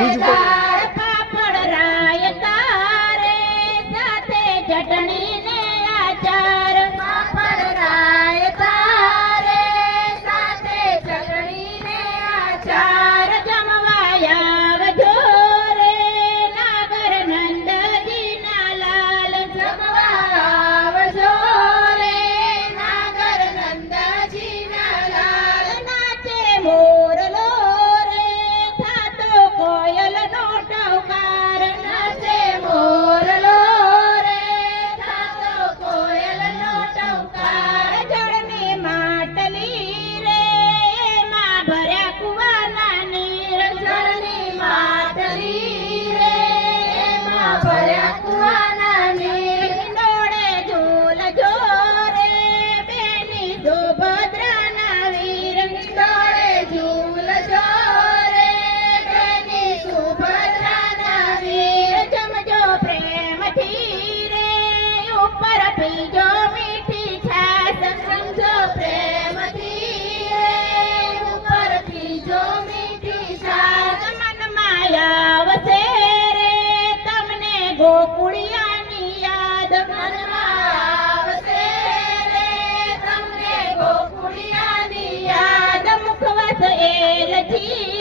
દાળ પાપડ રાયતા રે સાથે ચટણી ને આચાર પાપડ રાયતા રે સાથે ચટણી ને આચાર જમવા આવજો રે નાગર નંદજી ના લાલ જમવા આવજો રે નાગર નંદજી ના લાલ નાચે મોરલો રે થાતો કોયલ નો ટવકાર નાચે મોરલો રે થાતો કોયલ નો ટવકાર જળની માટલી રે એમાં ભર્યા કુવાના નીર જળની માટલી રે એમાં ભર્યા કુવાના નીર ડોળે ઝૂલજો રે બેની સુભદ્રાના વીર ડોળે ઝૂલજો રે બેની સુભદ્રાના વીર જમજો પ્રેમથી રે ઉપર પીજો મીઠી છાશ સમજો પ્રેમથી રે ઉપર પીજો મીઠી છાશ મનમાં આવશે રે તમને ગોકુળિયાની યાદ મનમાં આવશે રે તમને ગોકુળિયાની યાદ મુખવત એલથી